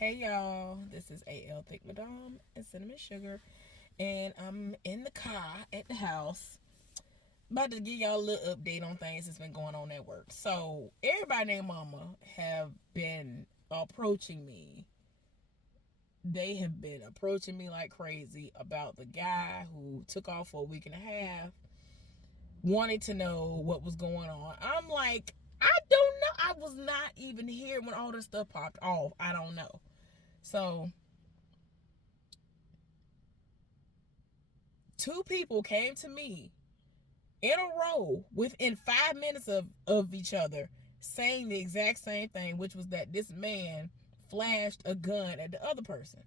Hey y'all, this is AL Thick Madame and Cinnamon Sugar, and I'm in the car at the house. About to give y'all a little update on things that's been going on at work. So, everybody named Mama have been approaching me. They have been approaching me like crazy about the guy who took off for a week and a half, wanting to know what was going on. I'm like, I don't know. I was not even here when all this stuff popped off. I don't know. So, two people came to me in a row within 5 minutes of each other saying the exact same thing, which was that this man flashed a gun at the other person.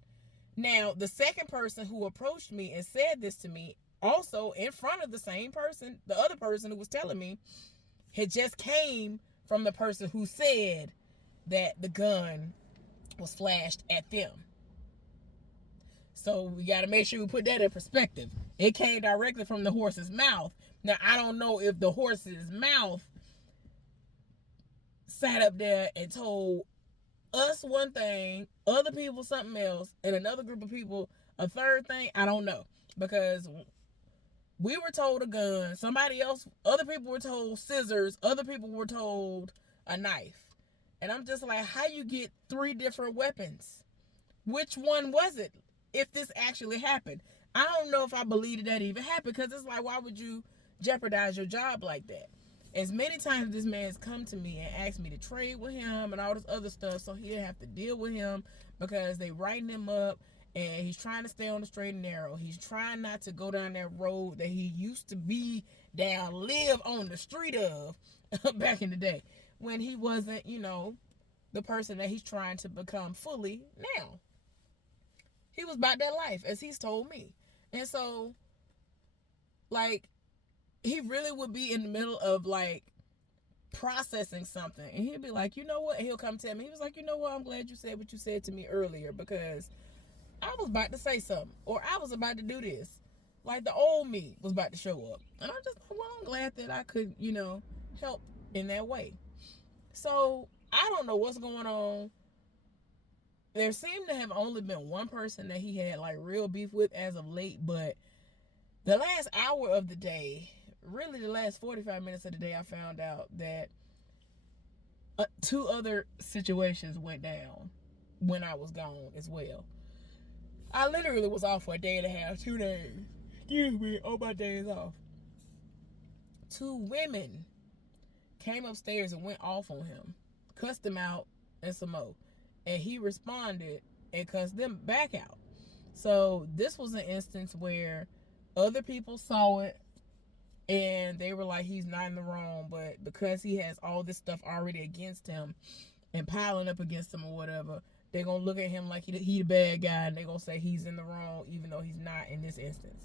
Now, the second person who approached me and said this to me, also in front of the same person, the other person who was telling me, had just came from the person who said that the gun was flashed at them. So we got to make sure we put that in perspective. It came directly from the horse's mouth. Now, I don't know if the horse's mouth sat up there and told us one thing, other people something else, and another group of people a third thing. I don't know. Because we were told a gun. Somebody else, other people were told scissors. Other people were told a knife. And I'm just like, how you get three different weapons? Which one was it? If this actually happened, I don't know if I believe that even happened, because it's like, why would you jeopardize your job like that? As many times this man's come to me and asked me to trade with him and all this other stuff, so he didn't have to deal with him, because they writing him up and he's trying to stay on the straight and narrow. He's trying not to go down that road that he used to be down, live on the street of back in the day, when he wasn't, the person that he's trying to become fully now. He was about that life, as he's told me. And so, like, he really would be in the middle of, like, processing something. And he'd be like, you know what? And he'll come tell me. He was like, you know what? I'm glad you said what you said to me earlier, because I was about to say something. Or I was about to do this. Like, the old me was about to show up. And I'm just like, well, I'm glad that I could, help in that way. So, I don't know what's going on. There seemed to have only been one person that he had like real beef with as of late, but the last hour of the day, really the last 45 minutes of the day, I found out that two other situations went down when I was gone as well. I literally was off for a day and a half, 2 days. Excuse me, on my days off. Two women came upstairs and went off on him, cussed him out, and some more. And he responded and cussed them back out. So this was an instance where other people saw it and they were like, he's not in the wrong, but because he has all this stuff already against him and piling up against him or whatever, they're going to look at him like he the bad guy, and they're going to say he's in the wrong, even though he's not in this instance.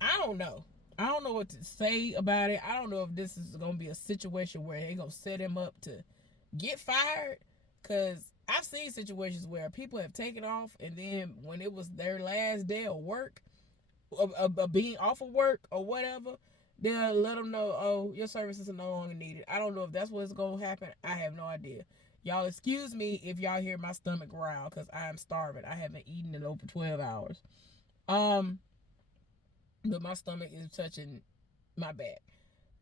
I don't know. I don't know what to say about it. I don't know if this is going to be a situation where they're going to set him up to get fired, because I've seen situations where people have taken off, and then when it was their last day of work, of being off of work or whatever, they'll let them know, oh, your services are no longer needed. I don't know if that's what's going to happen. I have no idea. Y'all excuse me if y'all hear my stomach growl, because I am starving. I haven't eaten in over 12 hours. But my stomach is touching my back.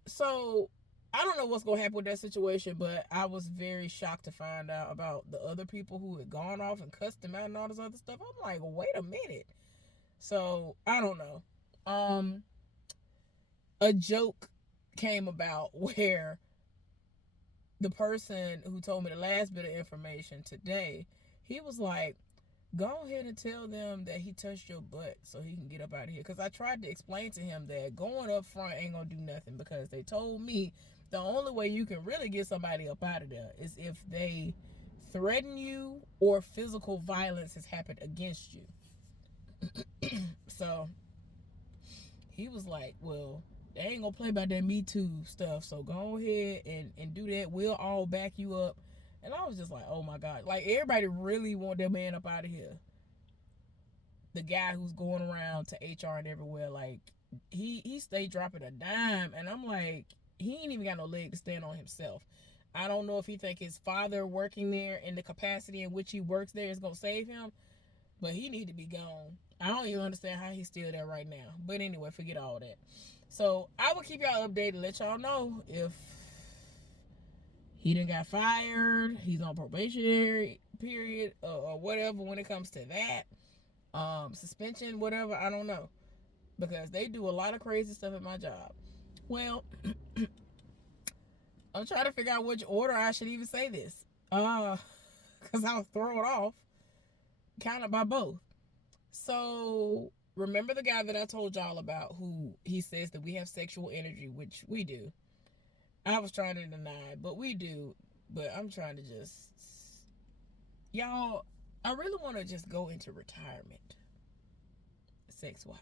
So I don't know what's going to happen with that situation, but I was very shocked to find out about the other people who had gone off and cussed him out and all this other stuff. I'm like, wait a minute. So I don't know. A joke came about where the person who told me the last bit of information today, he was like, go ahead and tell them that he touched your butt so he can get up out of here. Because I tried to explain to him that going up front ain't going to do nothing, because they told me the only way you can really get somebody up out of there is if they threaten you or physical violence has happened against you. So he was like, well, they ain't going to play by that Me Too stuff, so go ahead and do that. We'll all back you up. And I was just like, oh my God. Like, everybody really want that man up out of here. The guy who's going around to HR and everywhere, like, he stayed dropping a dime. And I'm like, he ain't even got no leg to stand on himself. I don't know if he think his father working there in the capacity in which he works there is gonna save him, but he need to be gone. I don't even understand how he's still there right now. But anyway, forget all that. So I will keep y'all updated, let y'all know if he done got fired, he's on probationary period, or whatever when it comes to that. Suspension, whatever, I don't know. Because they do a lot of crazy stuff at my job. Well, I'm trying to figure out which order I should even say this. Because I was thrown off, kind of by both. So, remember the guy that I told y'all about who he says that we have sexual energy, which we do. I was trying to deny, but we do. But I'm trying to just... Y'all, I really want to just go into retirement, sex-wise.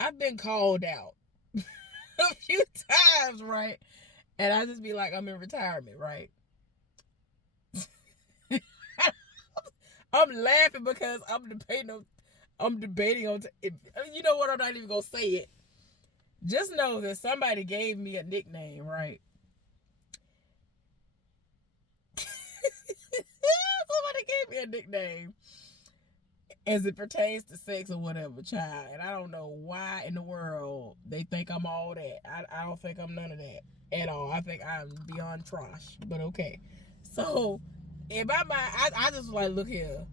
I've been called out a few times, right? And I just be like, I'm in retirement, right? I'm laughing because I'm debating on, you know what, I'm not even gonna say it. Just know that somebody gave me a nickname, right? Somebody gave me a nickname as it pertains to sex or whatever, child. And I don't know why in the world they think I'm all that. I don't think I'm none of that at all. I think I'm beyond trash, but okay. So, in my mind, I just was like, look here.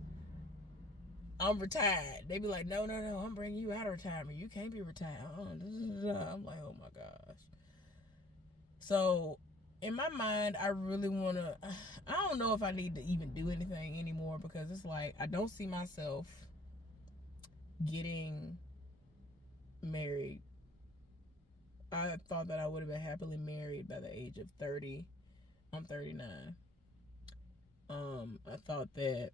I'm retired. They be like, no, I'm bringing you out of retirement. You can't be retired. I'm like, oh my gosh. So, in my mind, I really want to, I don't know if I need to even do anything anymore because it's like, I don't see myself getting married. I thought that I would have been happily married by the age of 30. I'm 39. I thought that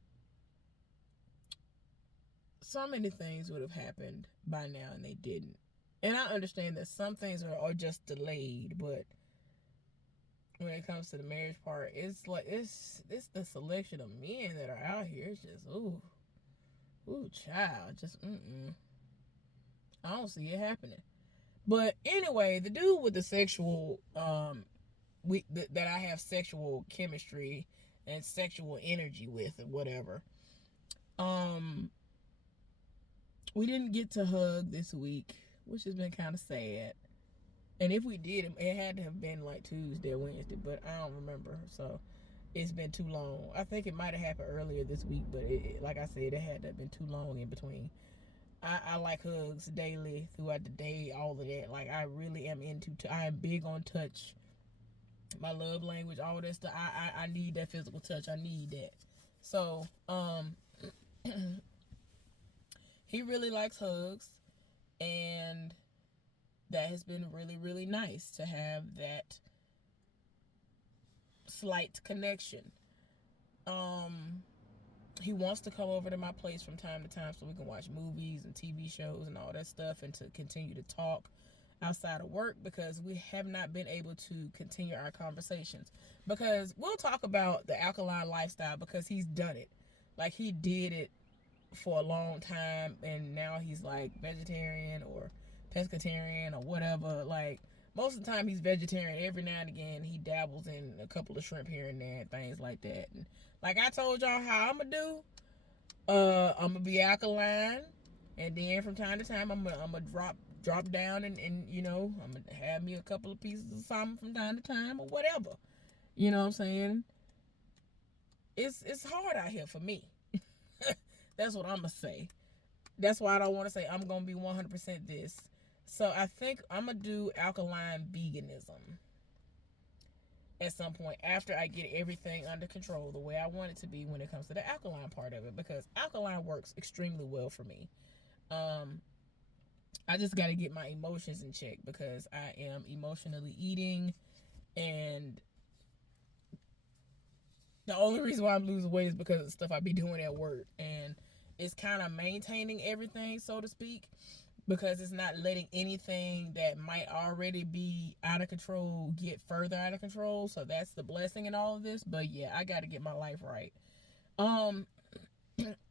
so many things would have happened by now and they didn't. And I understand that some things are just delayed, but when it comes to the marriage part, it's like it's the selection of men that are out here. It's just ooh child, just I don't see it happening. But anyway, the dude with the sexual that I have sexual chemistry and sexual energy with or whatever. We didn't get to hug this week, which has been kind of sad. And if we did, it had to have been like Tuesday or Wednesday, but I don't remember. So it's been too long. I think it might have happened earlier this week, but like I said, it had to have been too long in between. I like hugs daily, throughout the day, all of that. Like, I really am I am big on touch. My love language, all that stuff. I need that physical touch. I need that. So, he really likes hugs, and that has been really, really nice to have that slight connection. He wants to come over to my place from time to time so we can watch movies and TV shows and all that stuff and to continue to talk outside of work because we have not been able to continue our conversations. Because we'll talk about the alkaline lifestyle because he's done it. Like, he did it for a long time and now he's like vegetarian or pescatarian or whatever. Like, most of the time he's vegetarian. Every now and again he dabbles in a couple of shrimp here and there and things like that. And like I told y'all how I'm gonna do, I'm gonna be alkaline, and then from time to time I'm gonna drop down and you know, I'm gonna have me a couple of pieces of something from time to time or whatever. You know what I'm saying? It's hard out here for me. That's what I'm gonna say. That's why I don't want to say I'm gonna be 100% this. So I think I'm gonna do alkaline veganism at some point after I get everything under control the way I want it to be when it comes to the alkaline part of it, because alkaline works extremely well for me. I just got to get my emotions in check because I am emotionally eating, and the only reason why I'm losing weight is because of the stuff I be doing at work, and it's kind of maintaining everything, so to speak, because it's not letting anything that might already be out of control get further out of control. So that's the blessing in all of this. But yeah, I got to get my life right.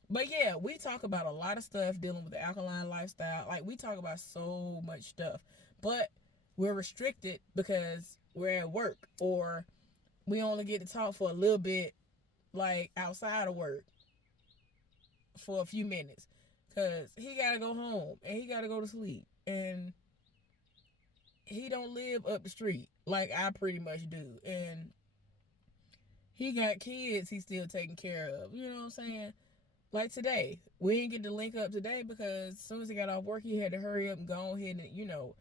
But yeah, we talk about a lot of stuff dealing with the alkaline lifestyle. Like, we talk about so much stuff. But we're restricted because we're at work, or we only get to talk for a little bit, like outside of work, for a few minutes, because he gotta go home and he gotta go to sleep, and he don't live up the street like I pretty much do, and he got kids he's still taking care of. You know what I'm saying? Like today, we didn't get to link up today because as soon as he got off work, he had to hurry up and go ahead and,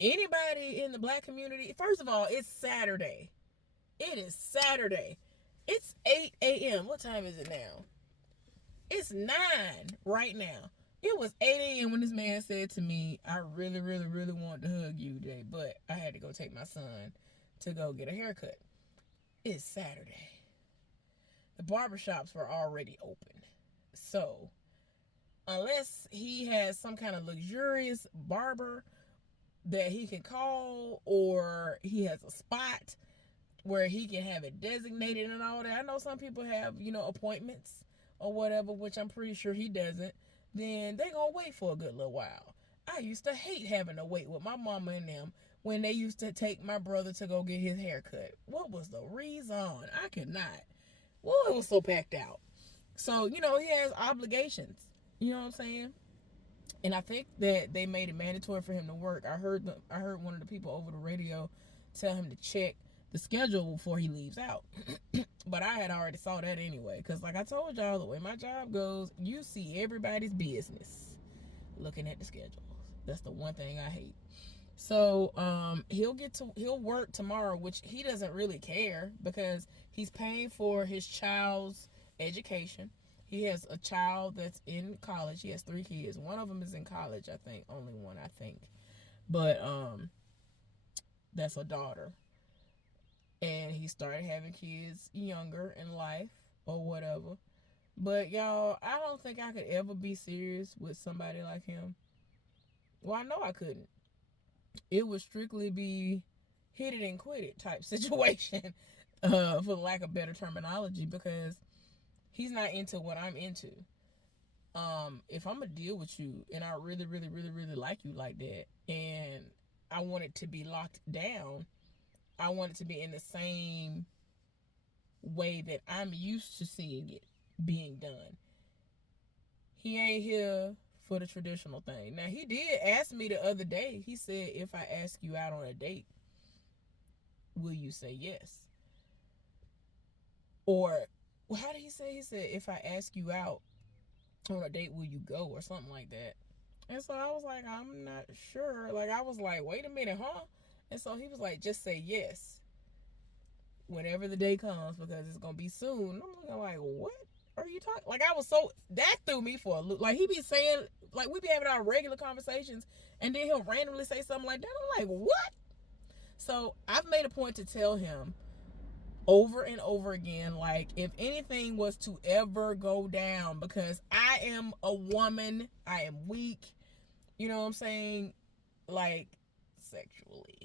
anybody in the black community, first of all, it's Saturday. It is Saturday. It's 8 a.m. What time is it now? It's 9 right now. It was 8 a.m. when this man said to me, I really, really, really wanted to hug you today, but I had to go take my son to go get a haircut. It's Saturday. The barbershops were already open. So, unless he has some kind of luxurious barber that he can call, or he has a spot where he can have it designated and all that. I know some people have, appointments or whatever, which I'm pretty sure he doesn't. Then they gonna wait for a good little while. I used to hate having to wait with my mama and them when they used to take my brother to go get his hair cut. What was the reason? I could not. Well, it was so packed out. So, he has obligations. You know what I'm saying? And I think that they made it mandatory for him to work. I heard one of the people over the radio tell him to check the schedule before he leaves out. But I had already saw that anyway. Because like I told y'all, the way my job goes, you see everybody's business looking at the schedules. That's the one thing I hate. So he'll work tomorrow, which he doesn't really care because he's paying for his child's education. He has a child that's in college. He has 3 kids. One of them is in college, I think. Only one, I think. But that's a daughter. And he started having kids younger in life or whatever. But y'all, I don't think I could ever be serious with somebody like him. Well, I know I couldn't. It would strictly be hit it and quit it type situation, for lack of better terminology, because he's not into what I'm into. If I'm gonna deal with you and I really, really, really, really like you like that, and I want it to be locked down, I want it to be in the same way that I'm used to seeing it being done. He ain't here for the traditional thing. Now, he did ask me the other day. He said, if I ask you out on a date, will you say yes? Or, how did he say? He said, if I ask you out on a date, will you go? Or something like that. And so I was like, I'm not sure. Like, I was like, wait a minute, huh? And so he was like, just say yes whenever the day comes, because it's going to be soon. I'm looking like, what are you talking? Like, I was that threw me for a loop. Like, he be saying, like, we be having our regular conversations, and then he'll randomly say something like that. I'm like, what? So I've made a point to tell him over and over again, like, if anything was to ever go down, because I am a woman, I am weak, you know what I'm saying? Like, sexually.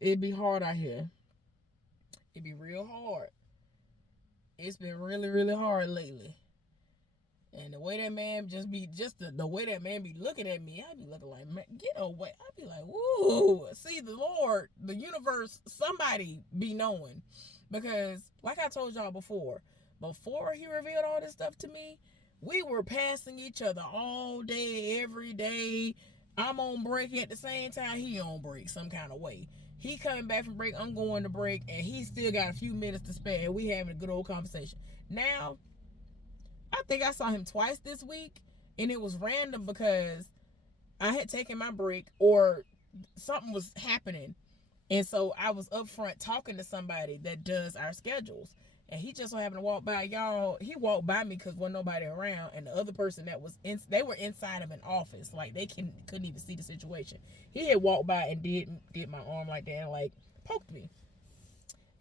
It'd be hard out here. It'd be real hard. It's been really, really hard lately. And the way that man the way that man be looking at me, I be looking like, man, get away. I be like, woo. See, the Lord, the universe, somebody be knowing. Because, like I told y'all before he revealed all this stuff to me, we were passing each other all day, every day. I'm on break at the same time he on break some kind of way. He coming back from break, I'm going to break, and he still got a few minutes to spare, and we having a good old conversation. Now, I think I saw him twice this week, and it was random because I had taken my break or something was happening. And so I was up front talking to somebody that does our schedules. And he just so happened to walk by. Y'all, he walked by me because wasn't nobody around. And the other person that was they were inside of an office. Like, they couldn't even see the situation. He had walked by and did my arm like that and, like, poked me.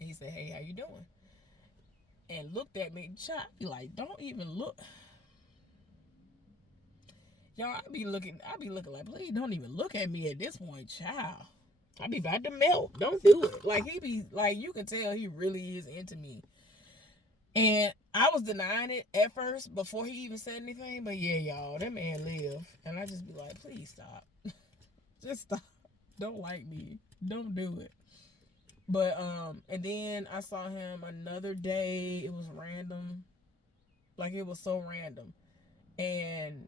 And he said, hey, how you doing? And looked at me. Child, I be like, don't even look. Y'all, I be looking like, please don't even look at me at this point, child. I be about to melt. Don't do it. Like, he be, like, you can tell he really is into me. And I was denying it at first before he even said anything. But yeah, y'all, that man lived. And I just be like, please stop. Just stop. Don't like me. Don't do it. But and then I saw him another day. It was random. Like, it was so random. And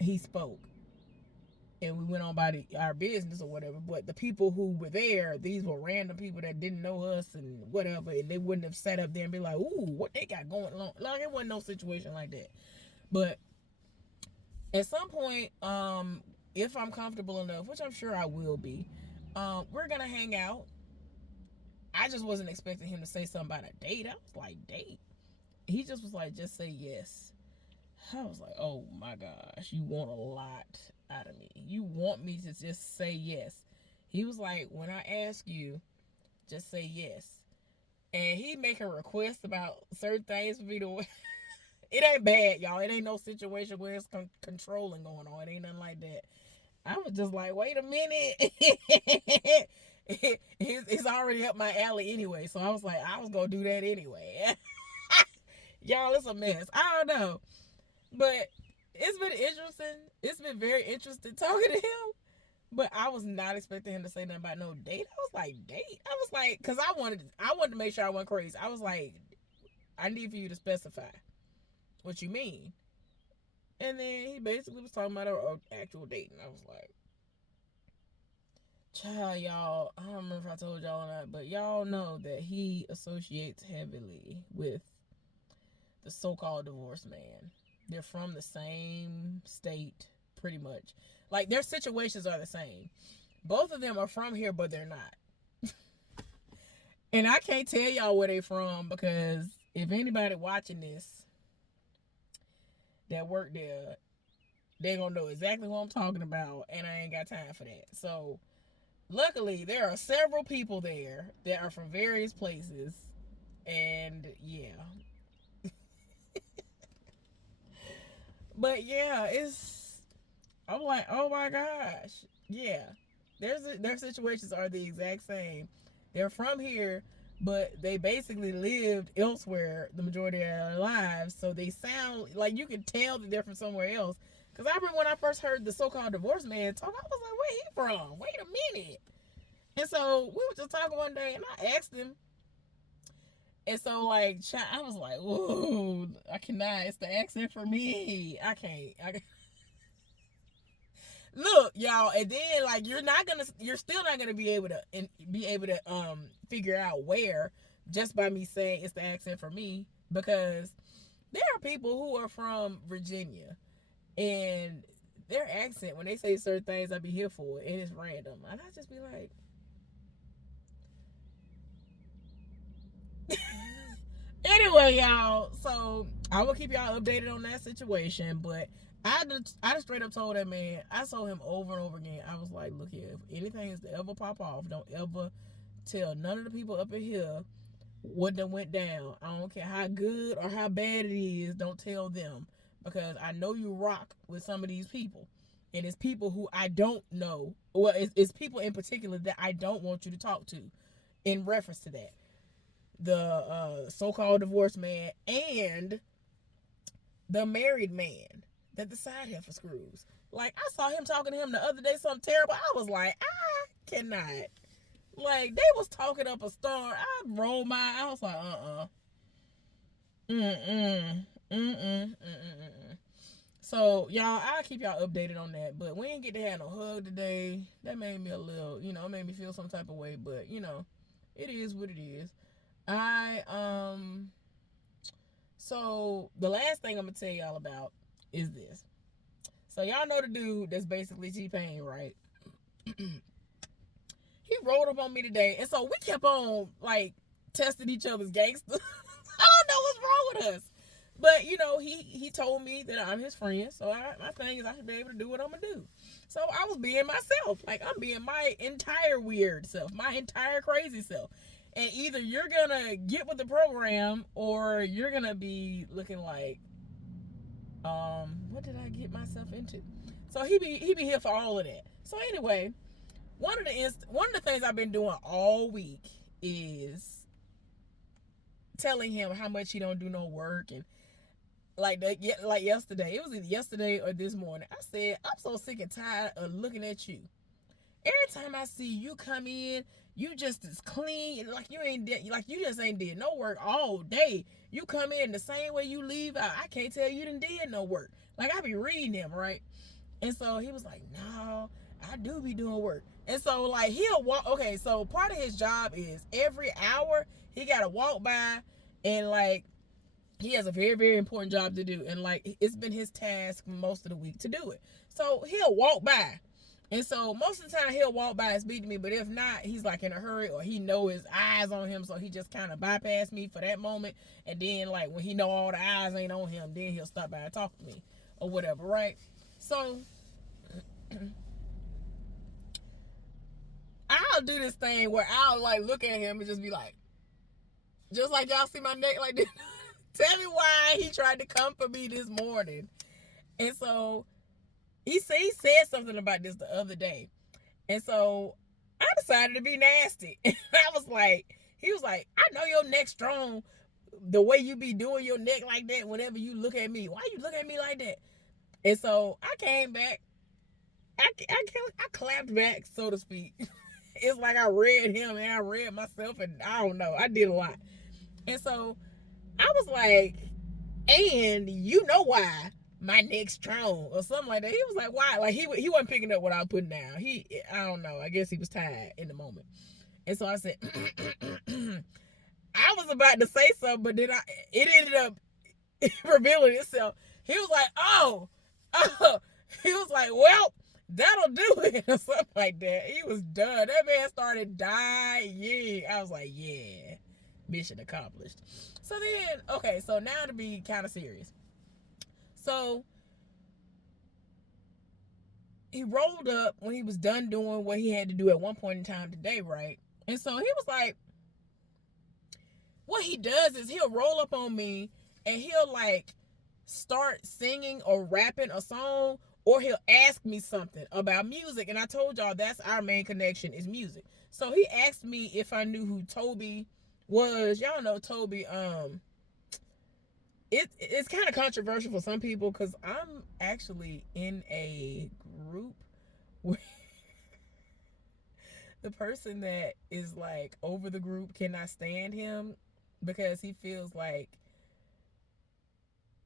he spoke. And we went on by our business or whatever. But the people who were there, these were random people that didn't know us and whatever. And they wouldn't have sat up there and be like, ooh, what they got going on. Like, it wasn't no situation like that. But at some point, if I'm comfortable enough, which I'm sure I will be, we're going to hang out. I just wasn't expecting him to say something about a date. I was like, date? He just was like, just say yes. I was like, oh my gosh, you want a lot out of me. You want me to just say yes. He was like, when I ask you, just say yes. And he making requests about certain things for me to. It ain't bad, y'all. It ain't no situation where it's controlling going on. It ain't nothing like that. I was just like, wait a minute. It's already up my alley anyway. So I was like, I was going to do that anyway. Y'all, it's a mess. I don't know. But it's been interesting. It's been very interesting talking to him. But I was not expecting him to say nothing about no date. I was like, date? I was like, because I wanted to make sure I wasn't crazy. I was like, I need for you to specify what you mean. And then he basically was talking about an actual date. And I was like, child, y'all, I don't remember if I told y'all or not, but y'all know that he associates heavily with the so-called divorced man. They're from the same state, pretty much. Like, their situations are the same. Both of them are from here, but they're not. And I can't tell y'all where they from, because if anybody watching this that work there, they're going to know exactly what I'm talking about, and I ain't got time for that. So, luckily, there are several people there that are from various places, and yeah. But yeah, I'm like, oh my gosh. Yeah. Their situations are the exact same. They're from here, but they basically lived elsewhere the majority of their lives. So they sound like, you can tell that they're from somewhere else. Because I remember when I first heard the so-called divorced man talk, I was like, where he from? Wait a minute. And so we were just talking one day, and I asked him. And so, like, I was like, whoa, I cannot. It's the accent for me. I can't. Look, y'all, and then, like, you're still not gonna be able to figure out where, just by me saying it's the accent for me, because there are people who are from Virginia, and their accent, when they say certain things, I be here for it, and it's random, and I just be like. Anyway, y'all, so I will keep y'all updated on that situation, but I just straight up told that man, I told him over and over again, I was like, look here, if anything is to ever pop off, don't ever tell none of the people up in here what done went down. I don't care how good or how bad it is, don't tell them, because I know you rock with some of these people, and it's people who I don't know, well, it's people in particular that I don't want you to talk to in reference to that. The so-called divorced man and the married man that the side heifer screws. Like, I saw him talking to him the other day, something terrible. I was like, I cannot. Like, they was talking up a storm. I rolled my, I was like, So, y'all, I'll keep y'all updated on that. But we didn't get to have no hug today. That made me a little, it made me feel some type of way. But, it is what it is. So the last thing I'm gonna tell y'all about is this. So y'all know the dude that's basically T-Pain, right? He rolled up on me today, and so we kept on, like, testing each other's gangster. I don't know what's wrong with us. But, he told me that I'm his friend, so my thing is I should be able to do what I'm gonna do. So I was being myself. Like, I'm being my entire weird self, my entire crazy self. And either you're gonna get with the program, or you're gonna be looking like, what did I get myself into? So he be here for all of that. So anyway, one of the things I've been doing all week is telling him how much he don't do no work and like that. Like yesterday, it was either yesterday or this morning. I said, I'm so sick and tired of looking at you. Every time I see you come in, you just as clean, like you ain't like you just ain't did no work all day. You come in the same way you leave out. I can't tell you done did no work. Like I be reading them, right? And so he was like, no, I do be doing work. And so like he'll walk. Okay, so part of his job is every hour he gotta walk by and like he has a very, very important job to do. And like it's been his task most of the week to do it. So he'll walk by. And so most of the time he'll walk by and speak to me, but if not, he's like in a hurry or he know his eyes on him, so he just kind of bypass me for that moment. And then like when he know all the eyes ain't on him, then he'll stop by and talk to me or whatever, right? So I'll do this thing where I'll like look at him and just be like, just like y'all see my neck like this. Tell me why he tried to come for me this morning. And so he said something about this the other day. And so I decided to be nasty. And I was like, he was like, I know your neck strong the way you be doing your neck like that whenever you look at me. Why you look at me like that? And so I came back. I clapped back, so to speak. It's like I read him and I read myself and I don't know. I did a lot. And so I was like, and you know why my neck's strong or something like that. He was like, why? Like he wasn't picking up what I was putting down. I don't know. I guess he was tired in the moment. And so I said, I was about to say something, but then it ended up revealing itself. He was like, oh, he was like, well, that'll do it or something like that. He was done. That man started dying. I was like, yeah, mission accomplished. So then, okay, so now to be kind of serious. So he rolled up when he was done doing what he had to do at one point in time today, right? And so he was like, what he does is he'll roll up on me and he'll like start singing or rapping a song, or he'll ask me something about music. And I told y'all that's our main connection is music. So he asked me if I knew who Toby was. Y'all know Toby. It's kind of controversial for some people because I'm actually in a group where the person that is like over the group cannot stand him because he feels like,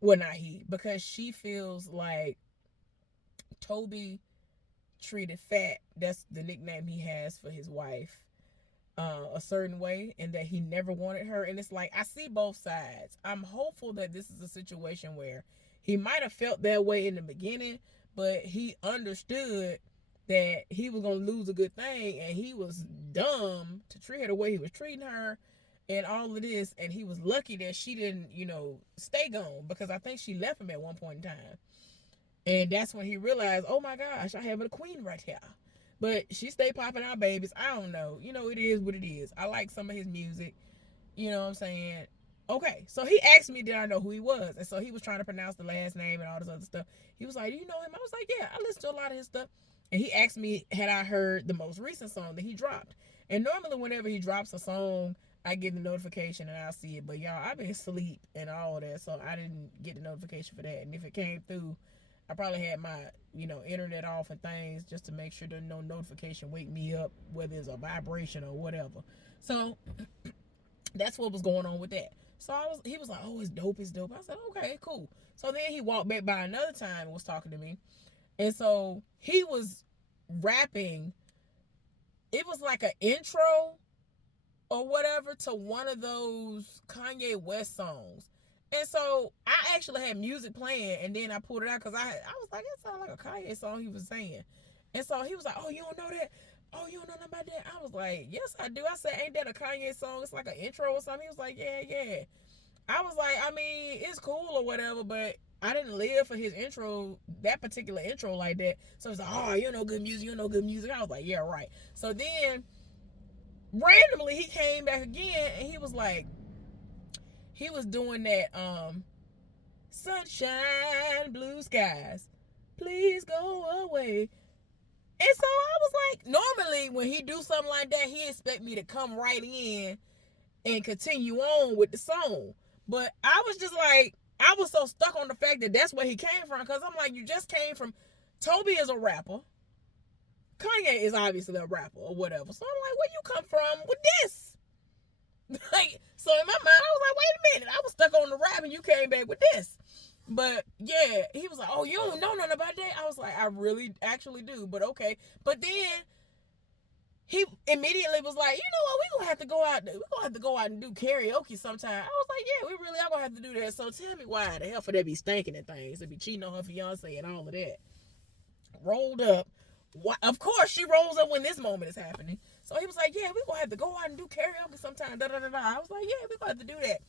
well, not he, because she feels like Toby treated Fat, that's the nickname he has for his wife, a certain way, and that he never wanted her. And it's like, I see both sides. I'm hopeful that this is a situation where he might have felt that way in the beginning, but he understood that he was going to lose a good thing, and he was dumb to treat her the way he was treating her and all of this. And he was lucky that she didn't, stay gone, because I think she left him at one point in time. And that's when he realized, oh my gosh, I have a queen right here. But she stayed popping out babies. I don't know. It is what it is. I like some of his music. You know what I'm saying? Okay, so he asked me, did I know who he was? And so he was trying to pronounce the last name and all this other stuff. He was like, do you know him? I was like, yeah, I listen to a lot of his stuff. And he asked me, had I heard the most recent song that he dropped? And normally whenever he drops a song, I get the notification and I'll see it. But y'all, I've been asleep and all that, so I didn't get the notification for that. And if it came through, I probably had my, internet off and things just to make sure there's no notification wake me up, whether it's a vibration or whatever. So that's what was going on with that. So he was like, oh, it's dope. I said, okay, cool. So then he walked back by another time and was talking to me. And so he was rapping. It was like an intro or whatever to one of those Kanye West songs. And so I actually had music playing, and then I pulled it out because I was like, it sounded like a Kanye song he was saying. And so he was like, oh, you don't know that? Oh, you don't know nothing about that? I was like, yes, I do. I said, ain't that a Kanye song? It's like an intro or something. He was like, yeah. I was like, I mean, it's cool or whatever, but I didn't live for his intro, that particular intro like that. So it's like, oh, you know good music. I was like, yeah, right. So then randomly he came back again, and he was like, he was doing that sunshine, blue skies, please go away. And so I was like, normally when he do something like that, he expect me to come right in and continue on with the song. But I was just like, I was so stuck on the fact that that's where he came from, because I'm like, you just came from, Toby is a rapper, Kanye is obviously a rapper or whatever. So I'm like, where you come from with this? Like, so in my mind, I was like, wait a minute, I was stuck on the rap and you came back with this. But yeah, he was like, oh, you don't know nothing about that? I was like, I really actually do, but okay. But then he immediately was like, you know what, we're gonna have to go out and do karaoke sometime. I was like, yeah, we really are gonna have to do that. So tell me why the hell for that be stinking at things, to be cheating on her fiance and all of that. Rolled up. Of course she rolls up when this moment is happening. So he was like, yeah, we're gonna have to go out and do karaoke sometime. Da, da, da, da. I was like, yeah, we're gonna have to do that.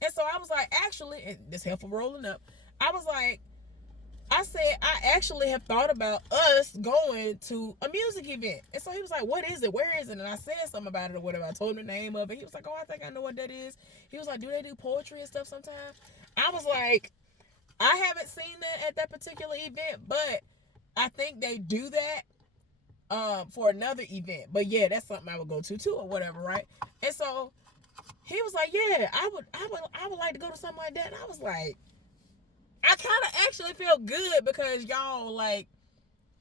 And so I was like, actually, and this helpful rolling up, I was like, I said, I actually have thought about us going to a music event. And so he was like, what is it? Where is it? And I said something about it or whatever. I told him the name of it. He was like, oh, I think I know what that is. He was like, do they do poetry and stuff sometimes? I was like, I haven't seen that at that particular event, but I think they do that for another event. But yeah, that's something I would go to too or whatever, right? And so he was like, yeah, I would like to go to something like that. And I was like, I kind of actually feel good, because y'all, like,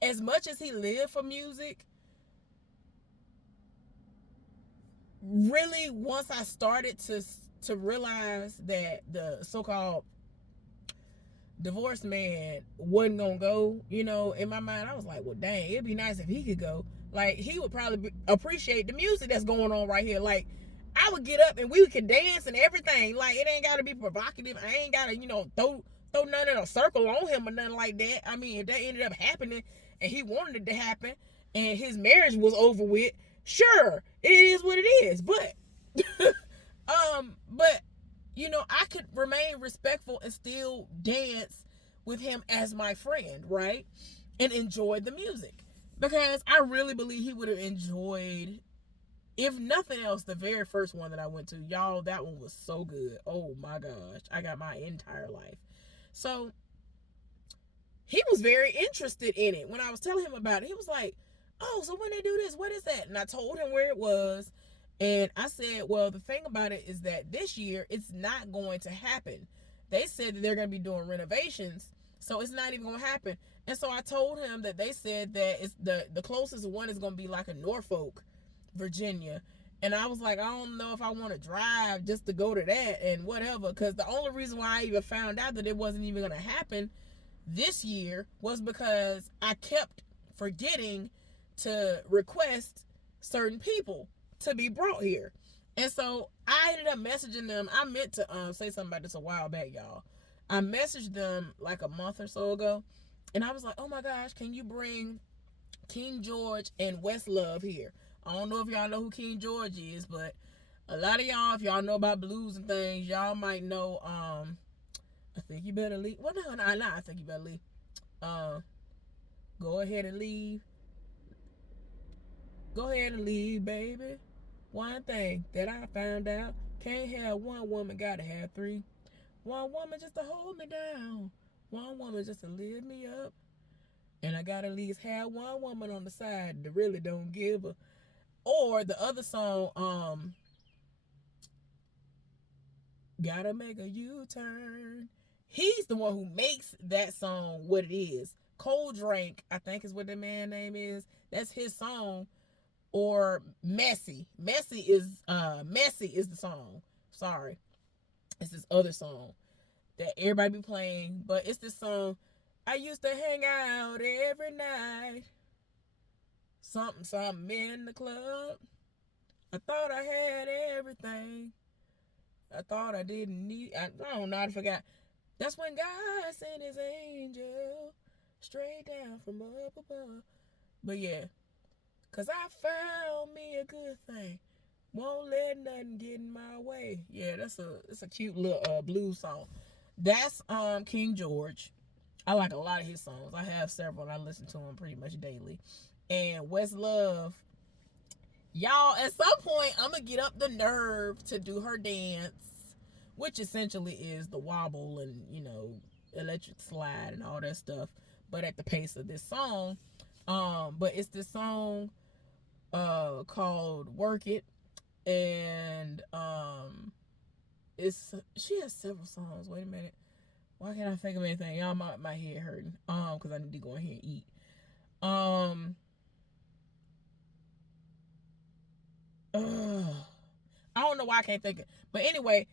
as much as he lived for music, really once I started to realize that the so-called divorced man wasn't gonna go, you know, in my mind I was like, well, dang, it'd be nice if he could go. Like, he would probably appreciate the music that's going on right here. Like, I would get up and we could dance and everything. Like, it ain't gotta be provocative. I ain't gotta, you know, throw none in a circle on him or nothing like that. I mean, if that ended up happening and he wanted it to happen and his marriage was over with, sure, it is what it is. But but you know, I could remain respectful and still dance with him as my friend, right? And enjoy the music. Because I really believe he would have enjoyed, if nothing else, the very first one that I went to. Y'all, that one was so good. Oh my gosh. I got my entire life. So he was very interested in it. When I was telling him about it, he was like, oh, so when they do this, what is that? And I told him where it was. And I said, well, the thing about it is that this year it's not going to happen. They said that they're going to be doing renovations, so it's not even going to happen. And so I told him that they said that it's the closest one is going to be like in Norfolk, Virginia. And I was like, I don't know if I want to drive just to go to that and whatever, because the only reason why I even found out that it wasn't even going to happen this year was because I kept forgetting to request certain people to be brought here. And so I ended up messaging them. I meant to say something about this a while back, y'all. I messaged them like a month or so ago, and I was like, oh my gosh, can you bring King George and Westlove here? I don't know if y'all know who King George is, but a lot of y'all, if y'all know about blues and things, y'all might know I think you better leave. Well, no, I think you better leave. Go ahead and leave. Go ahead and leave, baby. One thing that I found out, can't have one woman, gotta have three. One woman just to hold me down. One woman just to lift me up. And I gotta at least have one woman on the side that really don't give a. Or the other song, gotta make a U-turn. He's the one who makes that song what it is. Cold Drink, I think is what the man's name is. That's his song. Or Messy. Messy is the song. Sorry. It's this other song that everybody be playing. But it's this song. I used to hang out every night. Something in the club. I thought I had everything. I thought I didn't need. I don't know. I forgot. That's when God sent his angel straight down from up above. But yeah. Cause I found me a good thing. Won't let nothing get in my way. Yeah, it's a cute little blues song. That's King George. I like a lot of his songs. I have several and I listen to them pretty much daily. And Westlove, y'all, at some point I'm gonna get up the nerve to do her dance, which essentially is the wobble and, you know, electric slide and all that stuff, but at the pace of this song. But it's this song called Work It. And she has several songs. Wait a minute. Why can't I think of anything? Y'all, my head hurting. Because I need to go in here and eat. I don't know why I can't think of it. But anyway,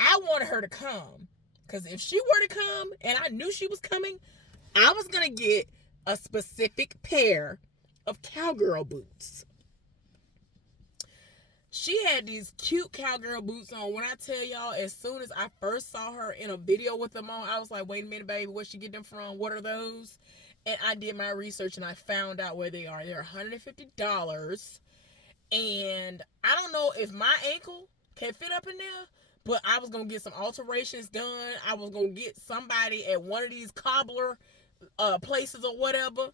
I wanted her to come. Because if she were to come and I knew she was coming, I was going to get a specific pair of cowgirl boots. She had these cute cowgirl boots on. When I tell y'all, as soon as I first saw her in a video with them on, I was like, wait a minute, baby, where'd she get them from? What are those? And I did my research and I found out where they are. They're $150. And I don't know if my ankle can fit up in there, but I was going to get some alterations done. I was going to get somebody at one of these cobbler places or whatever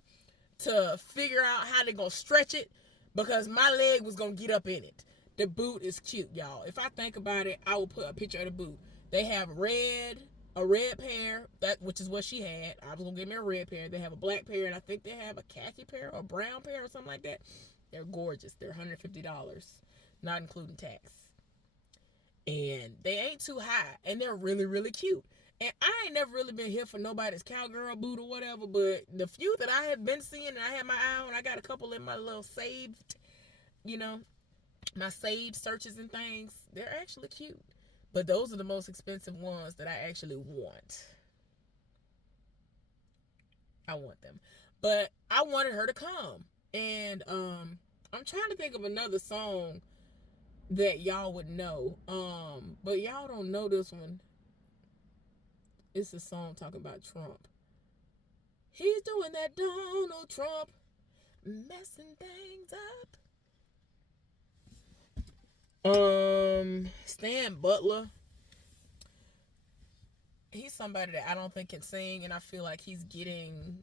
to figure out how they're going to stretch it, because my leg was going to get up in it. The boot is cute, y'all. If I think about it, I will put a picture of the boot. They have a red pair, which is what she had. I was going to get me a red pair. They have a black pair, and I think they have a khaki pair or a brown pair or something like that. They're gorgeous. They're $150, not including tax. And they ain't too high, and they're really, really cute. And I ain't never really been here for nobody's cowgirl boot or whatever, but the few that I have been seeing and I had my eye on, I got a couple in my little saved, my saved searches and things. They're actually cute. But those are the most expensive ones that I actually want. I want them. But I wanted her to come. And I'm trying to think of another song that y'all would know. But y'all don't know this one. It's a song talking about Trump. He's doing that Donald Trump, messing things up. Stan Butler. He's somebody that I don't think can sing, and I feel like he's getting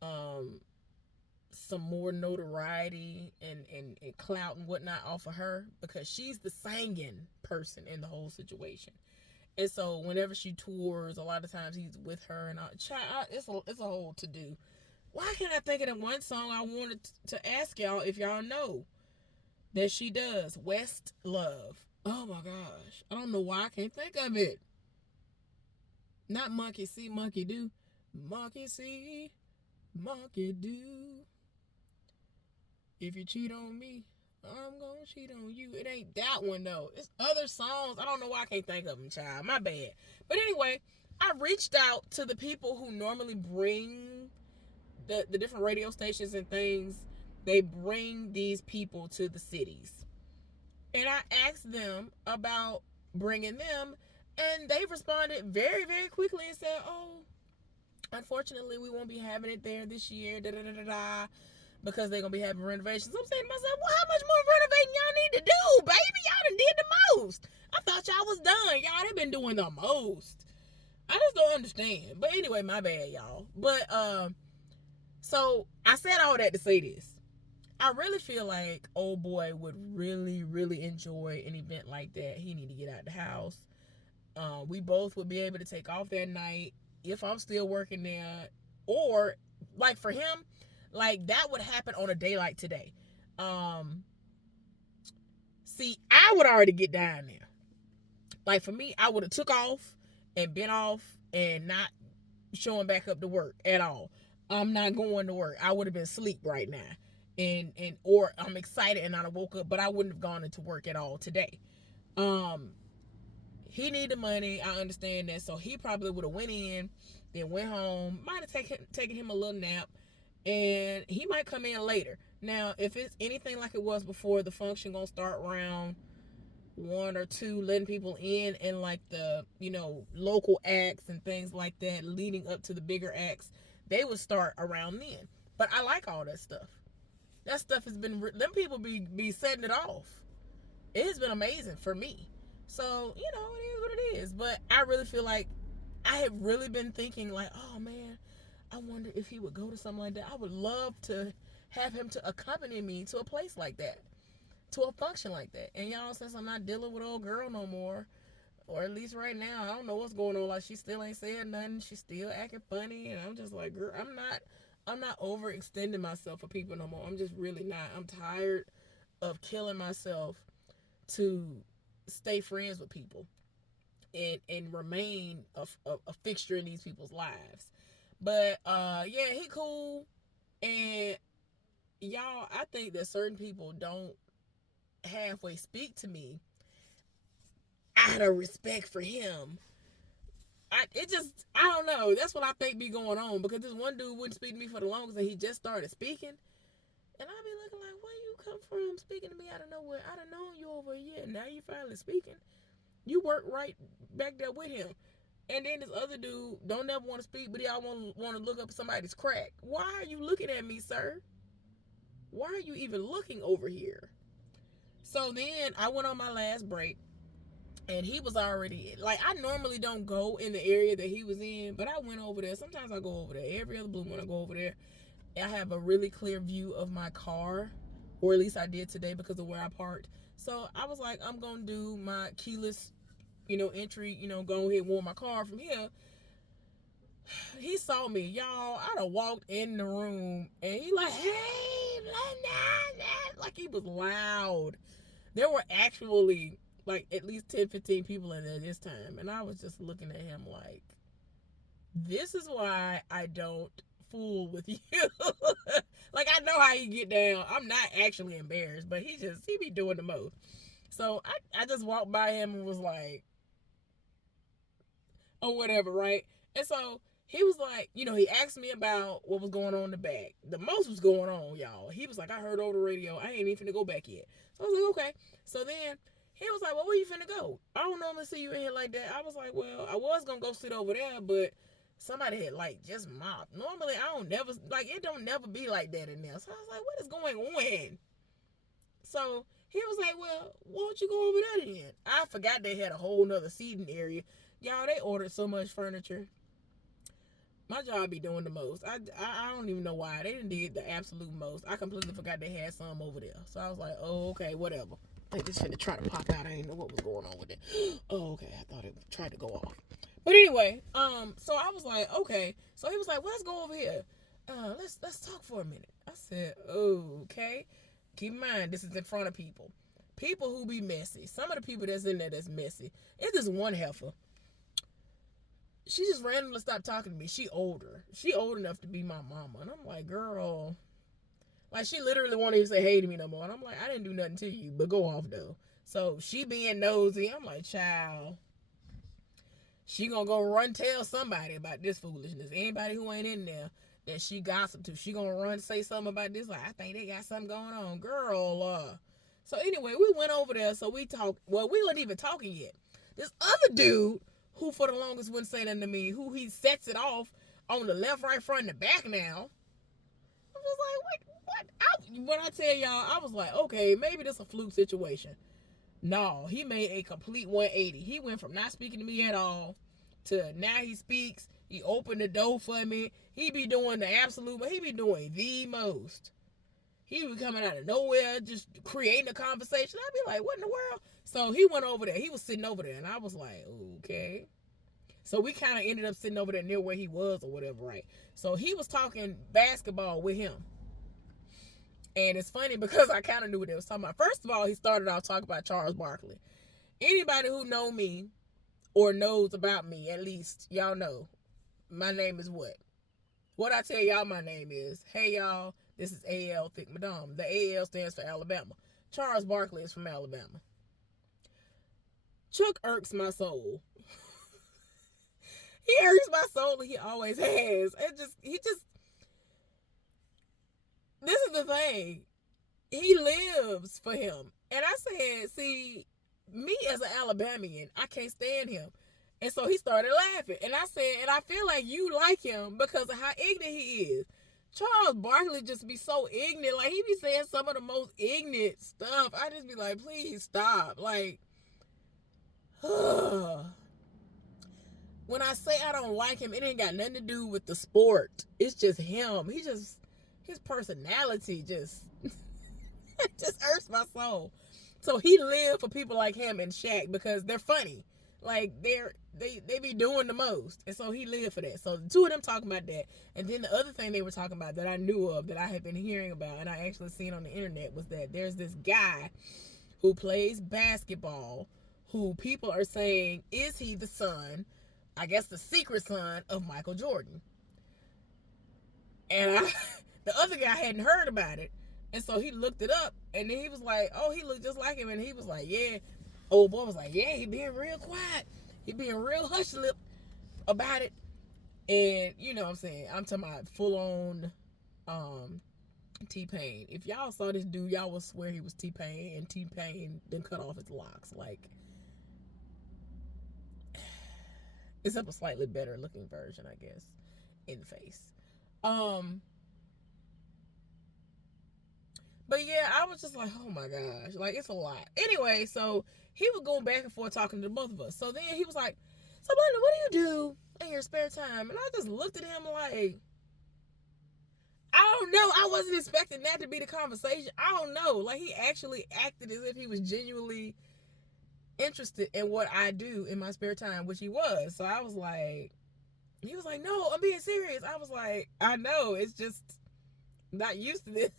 some more notoriety and clout and whatnot off of her, because she's the singing person in the whole situation. And so whenever she tours, a lot of times he's with her, and it's a whole to do. Why can't I think of that one song I wanted to ask y'all if y'all know that she does? West Love. Oh my gosh, I don't know why I can't think of it. Not Monkey See, Monkey Do. Monkey See, Monkey Do. If you cheat on me, I'm gonna cheat on you. It ain't that one though. It's other songs. I don't know why I can't think of them, child. My bad. But anyway, I reached out to the people who normally bring the different radio stations and things. They bring these people to the cities. And I asked them about bringing them, and they responded very, very quickly and said, oh, unfortunately, we won't be having it there this year, because they're going to be having renovations. I'm saying to myself, well, how much more renovating y'all need to do, baby? Y'all done did the most. I thought y'all was done. Y'all, they been doing the most. I just don't understand. But anyway, my bad, y'all. But, so I said all that to say this. I really feel like old boy would really, really enjoy an event like that. He need to get out the house. We both would be able to take off that night if I'm still working there. Or, like, for him, like, that would happen on a day like today. See, I would already get down there. Like, for me, I would have took off and been off and not showing back up to work at all. I'm not going to work. I would have been asleep right now. Or I'm excited and I woke up, but I wouldn't have gone into work at all today. He needed money. I understand that. So he probably would have went in, then went home, might have taken him a little nap, and he might come in later. Now, if it's anything like it was before, the function gonna start around 1 or 2, letting people in, and like the, local acts and things like that leading up to the bigger acts, they would start around then. But I like all that stuff. That stuff has been, them people be setting it off. It has been amazing for me. So, it is what it is. But I really feel like I have really been thinking like, oh man, I wonder if he would go to something like that. I would love to have him to accompany me to a place like that, to a function like that. And y'all, since I'm not dealing with old girl no more, or at least right now, I don't know what's going on. Like, she still ain't saying nothing. She's still acting funny. And I'm just like, girl, I'm not overextending myself for people no more. I'm just really not. I'm tired of killing myself to stay friends with people and remain a fixture in these people's lives. But yeah, he cool. And y'all, I think that certain people don't halfway speak to me out of respect for him. I don't know. That's what I think be going on, because this one dude wouldn't speak to me for the longest, and he just started speaking. And I be looking like, where you come from speaking to me out of nowhere? I done known you over a year. Now you finally speaking. You work right back there with him. And then this other dude don't never want to speak, but y'all want to look up somebody's crack. Why are you looking at me, sir? Why are you even looking over here? So then I went on my last break, and he was already, like, I normally don't go in the area that he was in, but I went over there. Sometimes I go over there. Every other blue moon I go over there. I have a really clear view of my car, or at least I did today because of where I parked. So I was like, I'm going to do my keyless, entry, go ahead and warm my car from here. He saw me, y'all. I done walked in the room, and he like, hey, like he was loud. There were actually like at least 10, 15 people in there this time. And I was just looking at him like, this is why I don't fool with you. Like, I know how you get down. I'm not actually embarrassed, but he be doing the most. So I just walked by him and was like, or whatever, right? And so he was like, he asked me about what was going on in the back. The most was going on, y'all. He was like, I heard over the radio. I ain't even finna go back yet. So I was like, okay. So then he was like, well, where you finna go? I don't normally see you in here like that. I was like, well, I was gonna go sit over there, but somebody had like just mopped. Normally I don't never, like, it don't never be like that in there. So I was like, what is going on? So he was like, well, why don't you go over there then? I forgot they had a whole nother seating area. Y'all, they ordered so much furniture. My job be doing the most. I don't even know why. They didn't did the absolute most. I completely forgot they had some over there. So I was like, oh, okay, whatever. They just finna try to pop out. I didn't know what was going on with it. Oh, okay. I thought it tried to go off. But anyway, so I was like, okay. So he was like, well, let's go over here. Let's talk for a minute. I said, okay. Keep in mind, this is in front of people. People who be messy. Some of the people that's in there that's messy. It's this one heifer. She just randomly stopped talking to me. She older. She old enough to be my mama. And I'm like, girl. Like, she literally won't even say hey to me no more. And I'm like, I didn't do nothing to you, but go off though. So she being nosy. I'm like, child. She gonna go run tell somebody about this foolishness. Anybody who ain't in there that she gossip to, she gonna run say something about this. Like, I think they got something going on. Girl, So anyway, we went over there. So we talked. Well, we weren't even talking yet. This other dude, who for the longest wouldn't say nothing to me, who he sets it off on the left, right, front, and the back now. I was like, what? When I tell y'all, I was like, okay, maybe this a fluke situation. No, he made a complete 180. He went from not speaking to me at all to now he speaks. He opened the door for me. He be doing the absolute, but he be doing the most. He be coming out of nowhere, just creating a conversation. I'd be like, what in the world? So he went over there. He was sitting over there, and I was like, okay. So we kind of ended up sitting over there near where he was or whatever, right? So he was talking basketball with him. And it's funny because I kind of knew what they was talking about. First of all, he started off talking about Charles Barkley. Anybody who know me or knows about me, at least, y'all know, my name is what? What I tell y'all my name is, hey y'all, this is A.L. Thick Madame. The A.L. stands for Alabama. Charles Barkley is from Alabama. Chuck irks my soul. He irks my soul. He always has. This is the thing. He lives for him. And I said, see, me as an Alabamian, I can't stand him. And so he started laughing. And I said, and I feel like you like him because of how ignorant he is. Charles Barkley just be so ignorant. Like, he be saying some of the most ignorant stuff. I just be like, please stop. Like, when I say I don't like him, it ain't got nothing to do with the sport. It's just him. His personality just hurts my soul. So he lived for people like him and Shaq because they're funny. Like, they be doing the most. And so he lived for that. So the two of them talking about that. And then the other thing they were talking about that I knew of, that I had been hearing about, and I actually seen on the internet, was that there's this guy who plays basketball, who people are saying, is he the son, I guess the secret son of Michael Jordan? And the other guy hadn't heard about it. And so he looked it up, and then he was like, oh, he looked just like him. And he was like, yeah. Old boy was like, yeah, he being real quiet. He being real hush-lip about it. And, you know what I'm saying? I'm talking about full-on T-Pain. If y'all saw this dude, y'all would swear he was T-Pain, and T-Pain then cut off his locks. Like, except a slightly better looking version, I guess, in the face. But yeah, I was just like, oh my gosh, like, it's a lot. Anyway, so he was going back and forth talking to both of us. So then he was like, so Brenda, what do you do in your spare time? And I just looked at him like, I don't know. I wasn't expecting that to be the conversation. I don't know. Like, he actually acted as if he was genuinely interested in what I do in my spare time, which he was. So I was like, he was like, no, I'm being serious. I was like, I know, it's just not used to this.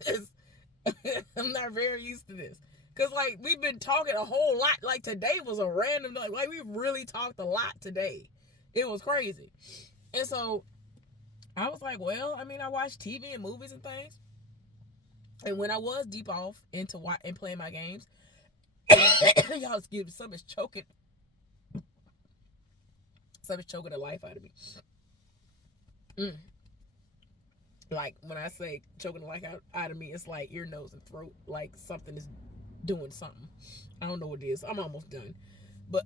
I'm not very used to this. Because, like, we've been talking a whole lot. Like, today was a random, like, we really talked a lot today. It was crazy. And so, I was like, well, I mean, I watch TV and movies and things. And when I was deep off into and playing my games, y'all excuse me, something's choking the life out of me. Like, when I say choking the life out of me, it's like ear, nose, and throat. Like, something is doing something. I don't know what it is. I'm almost done. But,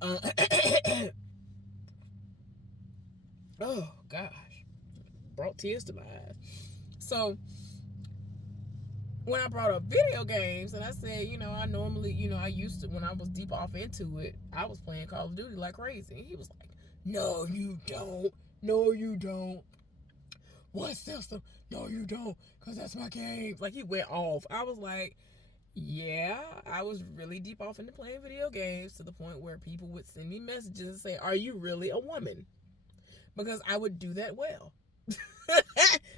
oh, gosh. Brought tears to my eyes. So, when I brought up video games, and I said, you know, I normally, you know, I used to, when I was deep off into it, I was playing Call of Duty like crazy. And he was like, no, you don't. No, you don't. What system? No, you don't, because that's my game. Like, he went off. I was like, yeah, I was really deep off into playing video games to the point where people would send me messages and say, are you really a woman? Because I would do that well.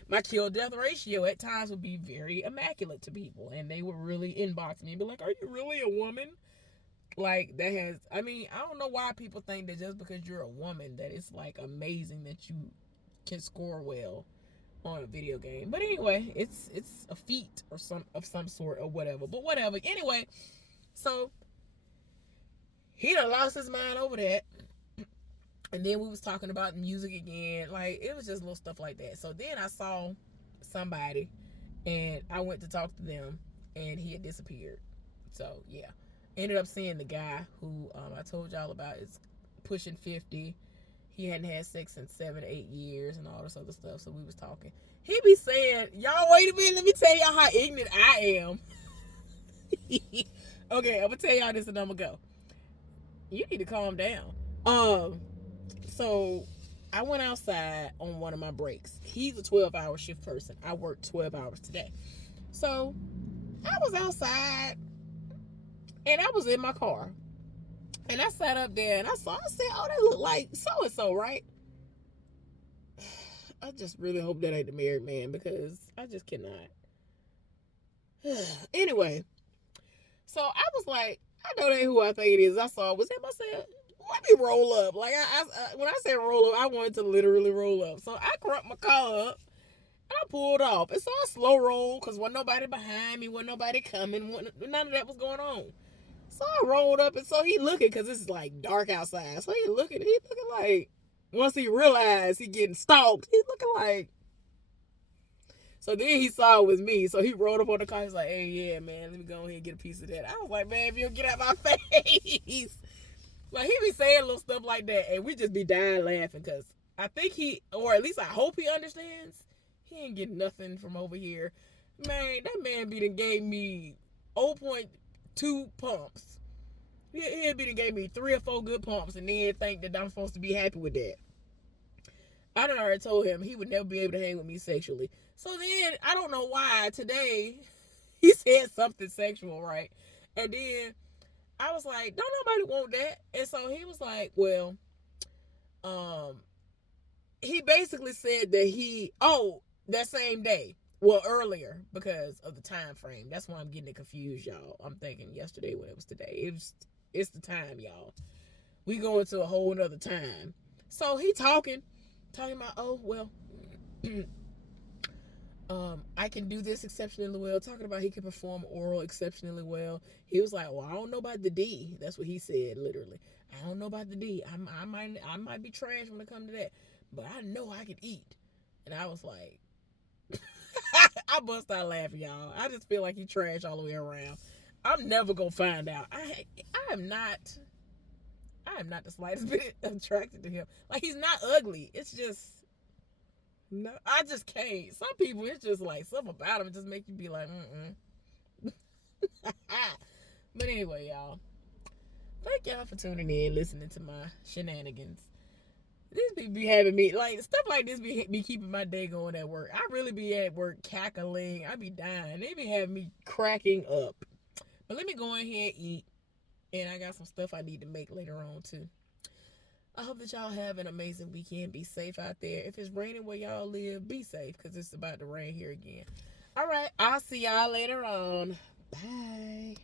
My kill-death ratio at times would be very immaculate to people, and they would really inbox me and be like, are you really a woman? Like, that has, I mean, I don't know why people think that just because you're a woman that it's, like, amazing that you can score well on a video game. But anyway, it's a feat or some sort or whatever. But whatever. Anyway, so he done lost his mind over that. And then we was talking about music again. Like, it was just little stuff like that. So then I saw somebody, and I went to talk to them, and he had disappeared. So yeah, ended up seeing the guy who I told y'all about is pushing 50. He hadn't had sex in 7-8 years and all this other stuff. So we was talking. He be saying, y'all wait a minute, let me tell y'all how ignorant I am. Okay, I'm gonna tell y'all this and I'm gonna go. You need to calm down. So I went outside on one of my breaks. He's a 12-hour shift person. I worked 12 hours today. So I was outside and I was in my car. And I sat up there and I said, oh, that look like so-and-so, right? I just really hope that ain't the married man because I just cannot. Anyway, so I was like, I know that ain't who I think it is. I saw it was him. I said, let me roll up. Like, I when I said roll up, I wanted to literally roll up. So I crunked my car up and I pulled off. And so I slow rolled because wasn't nobody behind me, wasn't nobody coming, none of that was going on. So I rolled up, and so he looking, because it's like dark outside. So he looking like, once he realized he getting stalked, he looking like. So then he saw it was me. So he rolled up on the car. He's like, hey, yeah, man, let me go ahead and get a piece of that. I was like, man, if you don't get out my face. Like, he be saying little stuff like that, and we just be dying laughing, because I think or at least I hope he understands, he ain't getting nothing from over here. Man, that man be done gave me 0.2 pumps. He'll be done gave me 3 or 4 good pumps and then think that I'm supposed to be happy with that. I done already told him he would never be able to hang with me sexually. So then, I don't know why, today, he said something sexual, right? And then, I was like, don't nobody want that. And so he was like, well, he basically said that that same day, Well, earlier because of the time frame. That's why I'm getting it confused, y'all. I'm thinking yesterday when it was today. It's the time, y'all. We go into a whole nother time. So he talking about, oh well, I can do this exceptionally well. Talking about he can perform oral exceptionally well. He was like, well, I don't know about the D. That's what he said, literally. I don't know about the D. I might be trash when it comes to that, but I know I can eat. And I was like, I bust out laughing, y'all. I just feel like he trash all the way around. I'm never gonna find out. I am not. I am not the slightest bit attracted to him. Like, he's not ugly. It's just no. I just can't. Some people, it's just like something about him just make you be like, But anyway, y'all. Thank y'all for tuning in, listening to my shenanigans. This be having me like stuff like this be keeping my day going at work. I really be at work cackling. I be dying. They be having me cracking up. But let me go in here and eat. And I got some stuff I need to make later on too. I hope that y'all have an amazing weekend. Be safe out there. If it's raining where y'all live, be safe because it's about to rain here again. All right. I'll see y'all later on. Bye.